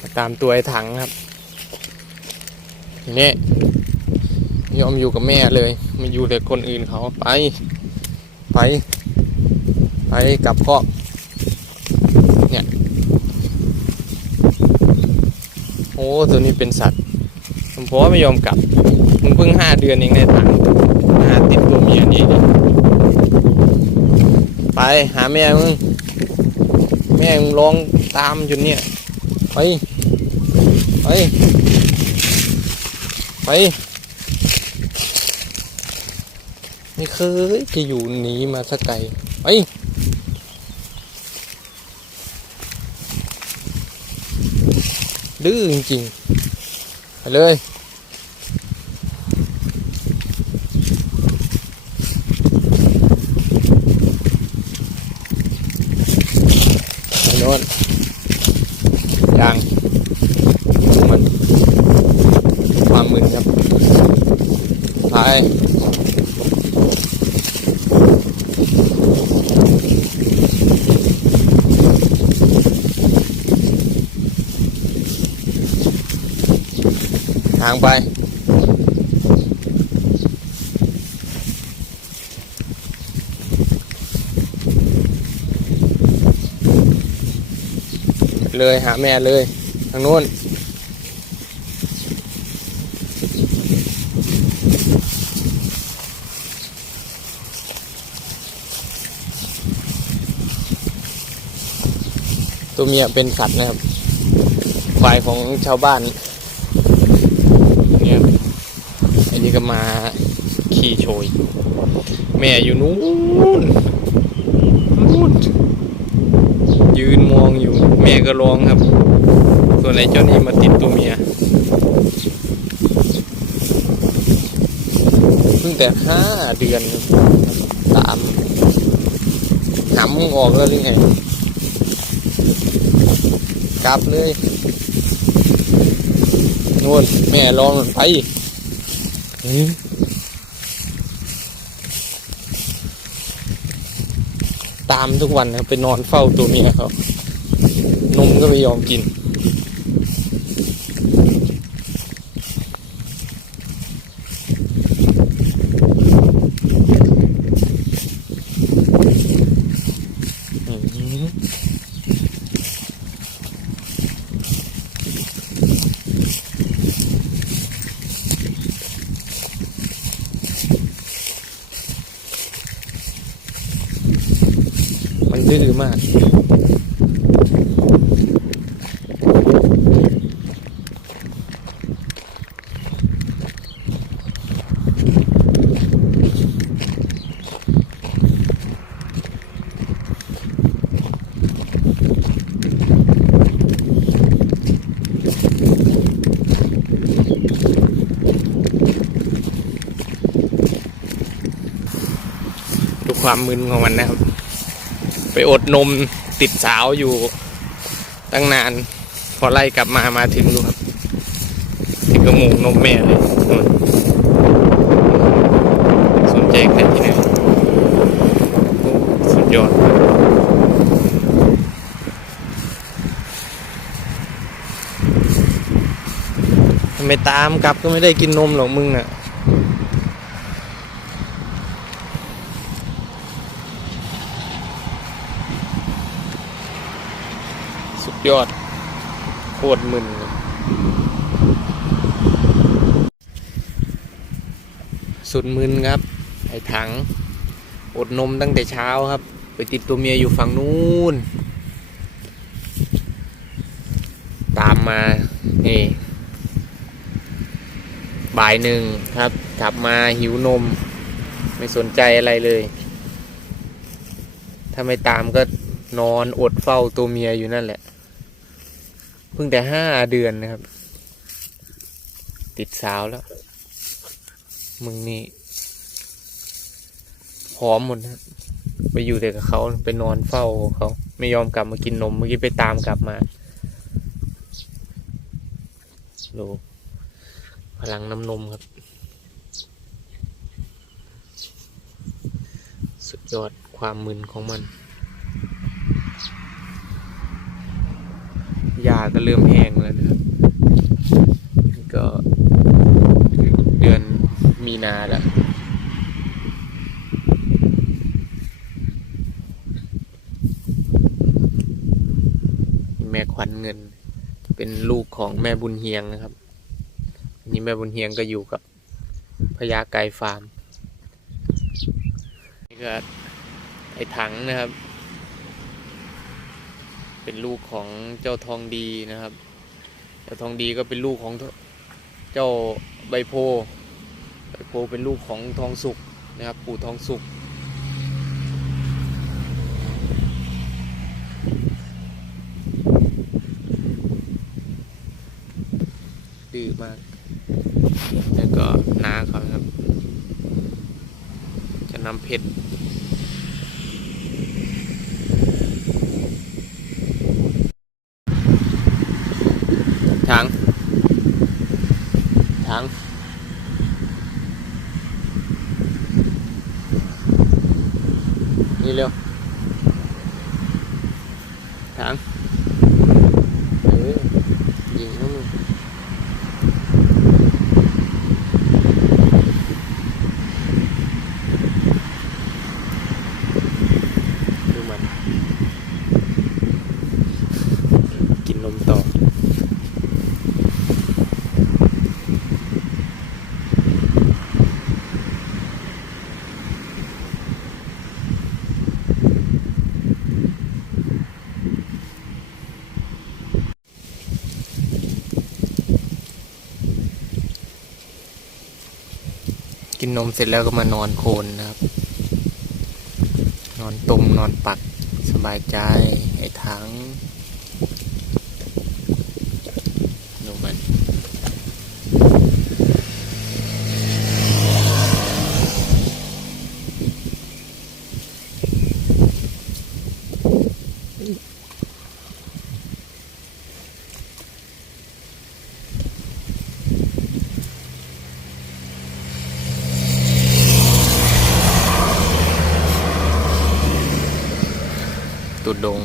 มาตามตัวไอ้ถังครับทีนี้ยอมอยู่กับแม่เลยไม่อยู่แต่คนอื่นเขาไป ไป ไปกลับคอเนี่ยโอ้ตัวนี้เป็นสัตว์ผมเพราะว่าไม่ยอมกลับมันเพิ่งห้าเดือนเองในถังหาติดตัวเมียนี่ไปหาแม่มึงแม่มึงร้องตามจนเนี่ย ไป ไป ไป ไม่เคยจะอยู่หนีมาสักไกลไปดื้อจริงๆไปเลยไปโน่น ยังมันความมึนครับไปทางไป เลยหาแม่เลยทางนู้นตัวเมียเป็นสัตว์นะครับฝ่ายของชาวบ้านเนี่ยอันนี้ก็มาขี่โชย แม่อยู่นู้นนู้น ยืนมองอยู่ แม่ก็ร้องครับ ส่วนไอ้เจ้านี่มาติดตัวเมียเพิ่งแต่ห้าเดือนครับตามหำมึงออกแล้วหรือไงกลับเลยนู่นแม่ร้องนู่นไปหืม ตามทุกวันนะไปนอนเฝ้าตัวเมียเขานมก็ไม่ยอมกิน อืมมัน ดื้อมากดูความมึนของมันนะครับ ไปอดนมติดสาวอยู่ตั้งนาน พอไล่กลับมามาถึงดูครับถึงกระหมูกนมแม่เลยสนใจแค่ที่ไหนสุดยอดทำไมตามกลับก็ไม่ได้กินนมหรอกมึงน่ะ ยอด โคตรมึนสุดมึนครับ ไอ้ถัง อดนมตั้งแต่เช้าครับ ไปติดตัวเมียอยู่ฝั่งนู้น ตามมา นี่ บ่ายหนึ่งครับ กลับมาหิวนม ไม่สนใจอะไรเลย ถ้าไม่ตามก็นอนอดเฝ้าตัวเมียอยู่นั่นแหละ เพิ่งแต่ห้าเดือนนะครับ ติดสาวแล้ว มึงนี่พร้อมหมดนะไปอยู่แต่กับเขาไปนอนเฝ้าเขาไม่ยอมกลับมากินนมเมื่อกี้ไปตามกลับมาดูพลังน้ำนมครับ สุดยอดความมึนของมันาก็เริ่มแห้งแล้วนะครับก็เดือนมีนาแล้วแม่ขวัญเงิน เป็นลูกของแม่บุญเฮียงนะครับอันนี้แม่บุญเฮียงก็อยู่กับพญาไก่ฟาร์มนี่ก็ไอ้ถังนะครับ เป็นลูกของเจ้าทองดีนะครับ เจ้าทองดีก็เป็นลูกของเจ้าใบโพใบโพเป็นลูกของทองสุกนะครับปู่ทองสุกดื้อมาก แล้วก็น้าเขาครับ จะนำเพชรถังถัง นี่เร็วถังเออยิงเข้ามา ดูมัน กินนมต่อ กินนมเสร็จแล้วก็มานอนโคนนะครับ นอนตรงนอนปักสบายใจไอ้ถังดูมัน ตุดดง